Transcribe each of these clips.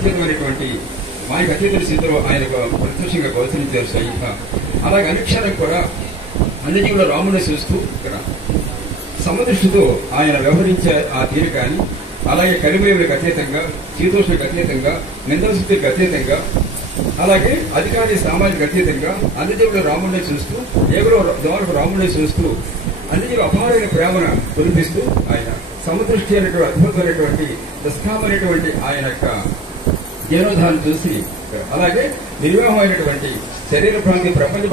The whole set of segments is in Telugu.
అత్యంతమైనటువంటి మాయకు అత్యంత స్థితిలో ఆయన ప్రత్యక్షంగా గౌరవించారు స్వయంగా. అలాగే అనుక్షణం కూడా అన్ని జీవుల రాముడిని చూస్తూ ఇక్కడ సమదృష్టితో ఆయన వ్యవహరించే ఆ తీరు కానీ, అలాగే కలిమేవులకు అతీతంగా, శీతోష్ణకు అతీతంగా, నిందలశక్తికి అతీతంగా, అలాగే అధికారి సామాజిక అతీతంగా అన్ని జీవుల రాముడిని చూస్తూ, ఎవరో ద్వారా రాముడిని చూస్తూ అన్ని జీవులు అపారమైన ప్రేమను కురిపిస్తూ ఆయన సమదృష్టి అనేటువంటి అద్భుతమైనటువంటి నిష్కామైనటువంటి ఆయన యొక్క జీవనోధాన్ని చూసి, అలాగే నిర్వాహమైనటువంటి శరీర ప్రాంతి ప్రపంచం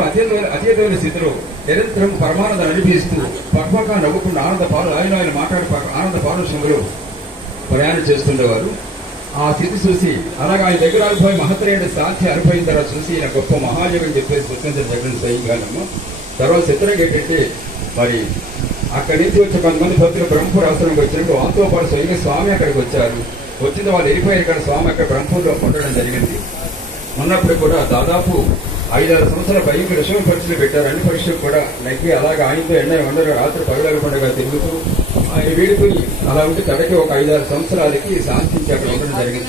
అతీతమైన స్థితిలో నిరంతరం పరమానందం అనిపిస్తూ పక్వగా నవ్వుకున్న ఆనంద పాలు ఆయన మాట్లాడే ఆనంద పారుష్యంలో ప్రయాణం చేస్తుండేవారు. ఆ స్థితి చూసి అలాగే ఆయన దగ్గర అనుభవం మహత్తరైన సాధ్య అనుభవం తర్వాత చూసి ఈయన గొప్ప మహాజగం చెప్పేసి గుర్తించడం జరిగిన స్వయంగానము. తర్వాత చిత్రం ఏంటంటే మరి అక్కడి నుంచి వచ్చే కొంతమంది భక్తులు బ్రహ్మపూర్ ఆశ్రమంకి వచ్చినప్పుడు వాళ్ళతో పాటు స్వయంగా స్వామి అక్కడికి వచ్చారు. వచ్చిన వాళ్ళు వెళ్ళిపోయారు. ఇక్కడ స్వామి అక్కడ బ్రహ్మపూర్లో ఉండడం జరిగింది. ఉన్నప్పుడు కూడా దాదాపు 5-6 సంవత్సరాల పైకి విషమ పరీక్షలు పెట్టారు. అన్ని పరీక్షలు కూడా నగ్గి అలాగే ఆయనతో ఉండగా రాత్రి పగలకుండా తిరుగుతూ ఆయన వీడిపోయి అలా ఉంటే తడకి ఒక 5-6 సంవత్సరాలకి శాంతించి అక్కడ ఉండడం జరిగింది.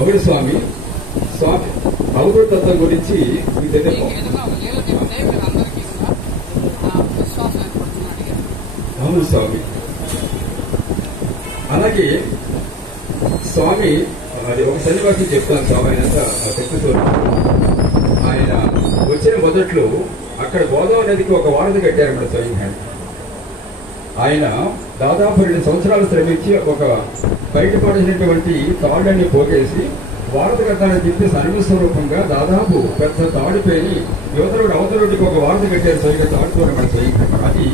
ఒకటి స్వామి అవధూత తత్వం గురించి అవును స్వామి. అలాగే స్వామి అది ఒక సన్నివాసం చెప్తాను స్వామి. ఆయన చెప్తూ ఆయన వచ్చిన మొదట్లో అక్కడ గోదావరి నదికి ఒక వారధి కట్టారు మన స్వయంగా. ఆయన దాదాపు 2 సంవత్సరాలు శ్రమించి ఒక బయటపడినటువంటి తాళ్ళని పోగేసి వారధి కట్టాలని చెప్పేసి అనుభవస్వరూపంగా దాదాపు పెద్ద తాడిపోయి యువతరుడు అవతరుడికి ఒక వారధి కట్టారు స్వయంగా తాడుతూ మన స్వయంగా. అది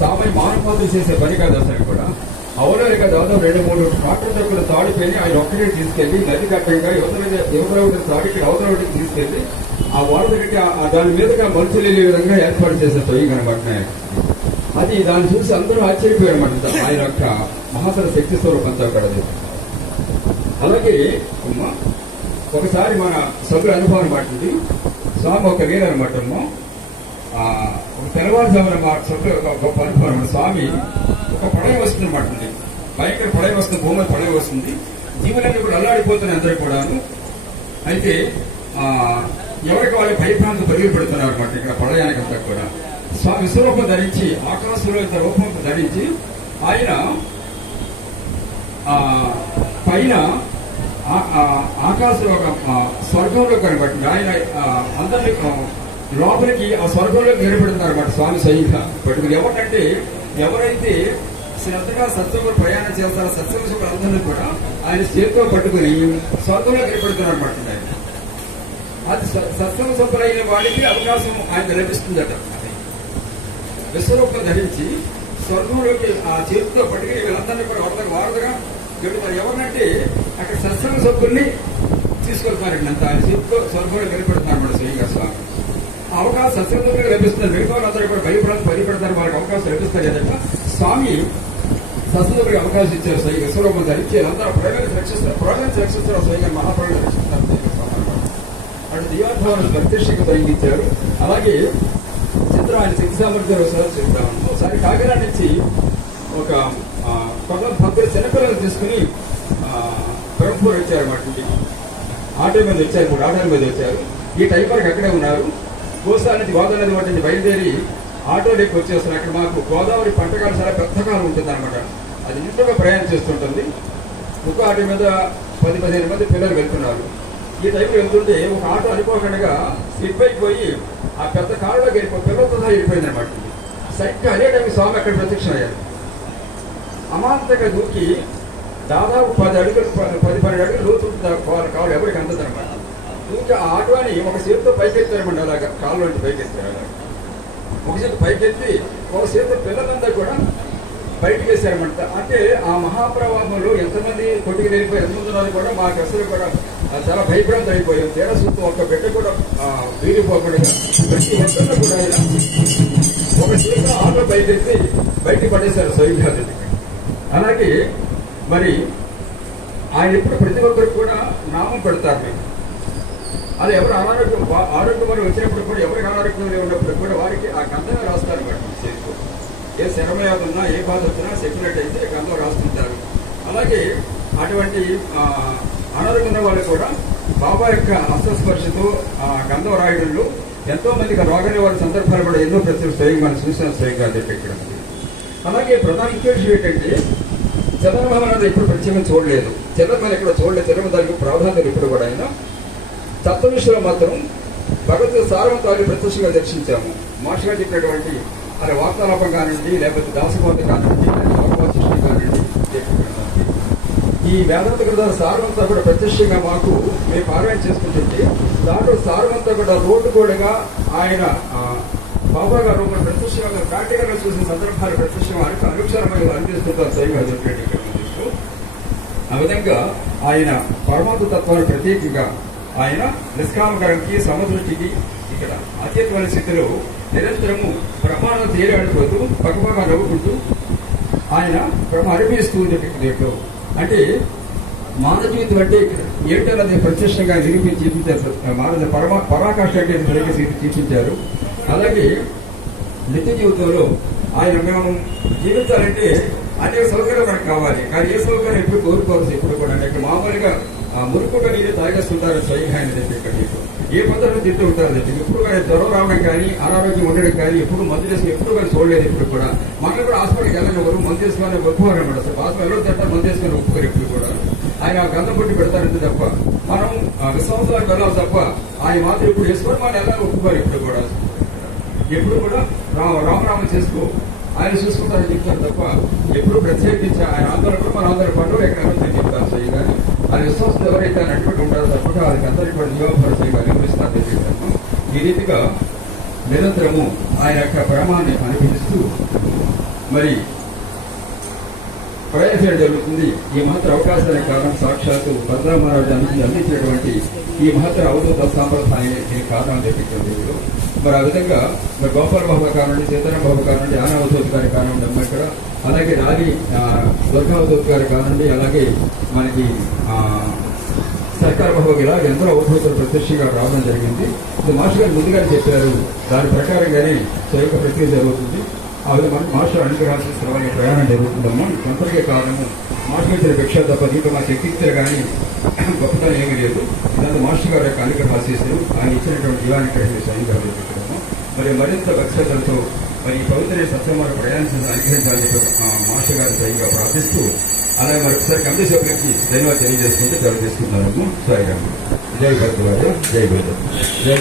సామాన్య మానవాదులు చేసే పని కాదు అసలు కూడా. అవలేక దాదాపు 2-3 ట్రాక్టర్ దగ్గర తాడిపోయి ఆయన ఒక్కడే తీసుకెళ్లి నది కట్టంగా యువతరుడి తాడికి అవతరుడికి తీసుకెళ్లి ఆ వారధి కట్టి దాని మీదుగా మనుషులు వెళ్ళే విధంగా ఏర్పాటు చేసే స్వయంగా అనమాట. అది దాన్ని చూసి అందరూ ఆశ్చర్యపోయారన్నమాట. ఆయన యొక్క మహాతర శక్తి స్వరూపంతో అక్కడ. అలాగే ఒకసారి మన సభ్యుల అనుభవం మాట్లాడి స్వామి ఒక వీరనమాట. ఒక తెల్లవారుజామున మా సభ్యులు గొప్ప అనుభవం. స్వామి ఒక పడవ వస్తుంది అన్నమాట. భయంకర పడవ వస్తుంది, భూమి పడవ వస్తుంది. జీవులన్నీ కూడా అల్లాడిపోతున్నాయి అందరూ కూడాను. అయితే ఎవరికి వాళ్ళు భయభ్రాంతి పరిగి పెడుతున్నారు అనమాట. ఇక్కడ పడయానికంతా కూడా స్వామి విశ్వరూపం ధరించి ఆకాశంలో ఇంత రూపం ధరించి ఆయన పైన ఆకాశంలో ఒక స్వర్గంలో కనబడుతుంది. ఆయన అందరినీ లోపలికి ఆ స్వర్గంలోకి నిలబెడుతున్నారు అనమాట స్వామి స్వయంగా పట్టుకుని. ఎవరంటే ఎవరైతే శ్రద్ధగా సత్సంగంలో ప్రయాణం చేస్తారో సత్సంగ అందరినీ కూడా ఆయన చేతితో పట్టుకుని స్వర్గంలో నిలబెడుతున్నారు అనమాట. అది సత్సంగ సంపరైన వాడికి అవకాశం ఆయన లభిస్తుందట. విశ్వరూపం ధరించి స్వర్గంలోకి ఆ చేతితో పట్టుకుని వీళ్ళందరినీ కూడా వారధగా గడుపుతారు. ఎవరినంటే అక్కడ సత్సంగ సభ్యుల్ని తీసుకెళ్తారండి. అంత ఆయన చేతితో స్వర్గంలో నిలబెడుతున్నారు మన స్వయంగా స్వామి. అవకాశం సత్సంగంగా లభిస్తుంది. మిగతా వాళ్ళందరూ కూడా భయపడతారు, వాళ్ళకి అవకాశం లభిస్తారు కనుక స్వామి సత్సంగంగా అవకాశం ఇచ్చారు. స్వయంగా విశ్వరూపం ధరించి అందరూ ప్రజలను రక్షిస్తారు స్వయంగా మహాప్రజలు రక్షిస్తారు. అటు దివ్యాత్మాలను ప్రత్యక్షంగా తొలగించారు. అలాగే చిత్రం ఆయన శక్తి సామర్థ్యాలు ఒకసారి చెప్తాము. ఒకసారి కాకినాడ నుంచి ఒక కొంతమంది భక్తులు చిన్నపిల్లలు తీసుకుని బ్రహ్మపూర్ వచ్చారన్నమాట. ఆటో మీద వచ్చారు, 3 ఆటోల మీద వచ్చారు. ఈ టైం వరకు అక్కడే ఉన్నారు. గోదావరి నది వాటి బయలుదేరి ఆటోలోకి వచ్చేస్తున్నారు. అక్కడ మాకు గోదావరి పంటకాలం చాలా పెద్ద కాలం ఉంటుంది అనమాట. అది ఇంతగా ప్రయాణం చేస్తుంటుంది. ఒక ఆటో మీద 10-15 మంది పిల్లలు వెళ్తున్నారు. ఈ టైంలో వెళ్తుంటే ఒక ఆటో అనుకోకుండా స్లిప్ అయిపోయి ఆ పెద్ద కారులోకి పిల్లలతో వెళ్ళిపోయింది అనమాట. సరిగ్గా అదే టైం స్వామి అక్కడ ప్రత్యక్షమయ్యారు. అమాంతంగా దూకి దాదాపు 10 అడుగులు 10-12 అడుగులు లోతుంటుంది కాలు ఎవరికి అందదనమాట. దూకి ఆ ఆటోని ఒక చేతితో పైకెత్తారన్నమాట. అలాగా కాళ్ళలోంచి పైకెత్తారు. అలాగా ఒక చేతి పైకెత్తి ఒక చేతితో పిల్లలందరూ కూడా బయటకు వేసారన్నమాట. అంటే ఆ మహాప్రవాహంలో ఎంతమంది కొట్టుకు వెళ్ళిపోయి ఎంతమంది ఉన్నారు కూడా మాకు అసలు కూడా చాలా భయభ్రాంతి అయిపోయాం. తేడా చూస్తూ ఒక్క బిడ్డ కూడా వీడిపోకుండా ప్రతి ఒక్కరిలో కూడా ఆయన ఒక చేతితో ఆటో పైకెత్తి బయటికి పడేశారు స్వయంగా. అలాగే మరి ఆయన ఇప్పుడు ప్రతి ఒక్కరికి కూడా నామం పెడతారు. అది ఎవరు ఆరోగ్యం వచ్చినప్పుడు కూడా ఎవరికి అనారోగ్యం ఉన్నప్పుడు కూడా వారికి ఆ గంధంగా రాస్తారు అనమాట. చేతితో ఏ శరమయాద ఉన్నా ఏ బాధ వచ్చినా చెప్పినట్టయితే గంధం రాస్తుంటారు. అలాగే అటువంటి అనారోగ్యం వాళ్ళు కూడా బాబా యొక్క హస్తస్పర్శతో గంధం రాయడంలో ఎంతో మందికి రోగ నివారణ సందర్భాలు కూడా ఎన్నో ప్రతి స్వయంగా చూసిన స్వయంగా చెప్పి. అలాగే ప్రధాన ఉద్దేశం ఏంటంటే చంద్రబాబు నాయుడు ఎప్పుడు ప్రత్యేకంగా చూడలేదు, చంద్రబాబు ఎక్కడ చూడలేదు, చంద్రబాబు ప్రాధాన్యత ఇప్పుడు కూడా అయినా తత్వనిష్ఠలో మాత్రం భగవద్గీత సారవంతాన్ని ప్రత్యక్షంగా దర్శించాము. మాస్టర్ చెప్పినటువంటి అలా వార్తాలాపం కానివ్వండి, లేకపోతే దాసబోధ కానివ్వండి, భగవత్ సృష్టి కానివ్వండి, ఈ వేదాంత గ్రంథాల సారవంతా కూడా ప్రత్యక్షంగా మాకు మేము పారాయణ చేసుకుంటుంటే దాంట్లో సారవంతా కూడా రోడ్డు కూడగా ఆయన బాబా గారు ప్రత్యక్షంగా ప్రాక్టికల్ గా చూసిన సందర్భాలు ప్రత్యక్షంగా అనుక్షరమైన అనిపిస్తుంటారు స్వయంగా చెప్పినట్టు. ఆ విధంగా ఆయన పరమాత్మ తత్వాన్ని ప్రత్యేకంగా ఆయన నిష్కామకరంకి సమదృష్టికి ఇక్కడ అత్యత్మైన స్థితిలో నిరంతరము ప్రమాణం తేలియాడిపోతూ పక్కపక్క నవ్వుకుంటూ ఆయన అనిపిస్తూ దీంట్లో అంటే మానవ జీవితం అంటే ఏంటన్నది ప్రత్యక్షంగా నిరూపించి చూపించారు. మానవ పరాకాష్ఠ అంటే సరిగ్గా చూపించారు. అలాగే నిత్య జీవితంలో ఆయన మేము జీవించాలంటే అనేక సౌకర్యాలు మనకు కావాలి, కానీ ఏ సౌకర్యం ఎప్పుడు కోరుకోవచ్చు ఎప్పుడు కూడా. అంటే మామూలుగా మురుకుట నీరు తాగేస్తుంటారు స్వయంగా ఆయన చెప్పి ఏ పద్ధతిలో తింటూ ఉంటారు చెప్పి ఎప్పుడు జ్వరం రావడం కానీ అనారోగ్యం ఉండడం కానీ ఎప్పుడు మందు చేసుకుని ఎప్పుడు కానీ చూడలేదు. ఇప్పుడు కూడా మనం కూడా హాస్పిటల్కి వెళ్ళనివ్వరు, మందు చేసుకుని ఒప్పుకోరు అనమాట. అసలు హాస్పిటల్ ఎవరు తింటారు, మందు చేసుకుని ఒప్పుకోరు ఎప్పుడు కూడా. ఆయన గంధం పుట్టి పెడతారంటే తప్ప మనం విశ్వాసాలకు వెళ్ళాలి తప్ప ఆయన మాత్రం ఎప్పుడు వేసుకొని మనం ఎలా ఒప్పుకోరు ఎప్పుడు కూడా. ఎప్పుడు కూడా రామనామం చేసుకో ఆయన చూసుకుంటారని చెప్తారు తప్ప ఎప్పుడు ప్రత్యేకించి ఆయన ఆందోళన కూడా మన ఆందోళన పండుగ ఎక్కడ చెప్తారు సై కానీ ఆయన విశ్వాసం ఎవరైతే ఆయన అటువంటి ఉంటారో తప్ప వాళ్ళకి అందరికీ కూడా జీవభరసైగా నిర్వహిస్తారు చెప్పాము. ఈ రీతిగా నిరంతరము ఆయన యొక్క ప్రేమాన్ని అనిపిస్తూ మరి ప్రయాసం జరుగుతుంది. ఈ మహత్తర అవకాశానికి కారణం సాక్షాత్తు భద్రా మహారాజు అందించినటువంటి ఈ మహత్తర అవధూత సాంప్రదాయం దీనికి కారణం చెప్పించారు దేవుడు. మరి ఆ విధంగా మరి గోపాల బాబు కానివ్వండి, సీతారాం బాబు కానివ్వండి, ఆనావధూత్ గారి కానివ్వండి అమ్మ ఇక్కడ, అలాగే రాలి దుర్గావధూత్ గారు కానివ్వండి, అలాగే మనకి సర్కార్ బాబు ఇలా ఎందరో అవధూతులు ప్రత్యక్షంగా రావడం జరిగింది. ఇది మాస్టర్ గారు ముందుగానే చెప్పారు, దాని ప్రకారంగానే స్వయంగా ప్రక్రియ జరుగుతుంది. ఆ విధంగా మాస్టర్ అనుగ్రహాన్ని ప్రయాణం జరుగుతుందమ్మా. అంతరికే కారణము మాస్టర్ ఇచ్చిన భిక్ష తప్ప దీంట్లో మా శక్తిలు కానీ గొప్పతనం ఏమీ లేదు. ఇదంతా మాస్టర్ గారి యొక్క అనుగ్రహాశీస్సులు ఆయన ఇచ్చినటువంటి జీవానికి స్వయంగా పెట్టడము. మరి మరింత భక్తులతో మరి ఈ పవిత్ర సత్యమాన ప్రయాణించిన అనుగ్రహించాలని మాస్టర్ గారి స్వయంగా ప్రార్థిస్తూ అలాగే మరొకసారి కమిటీ సభ్యులకి ధన్యవాదాలు తెలియజేసుకుంటూ తెలియజేస్తున్నాము. సాయిరాము. జై భద్రవాడు, జై భద్ర, జై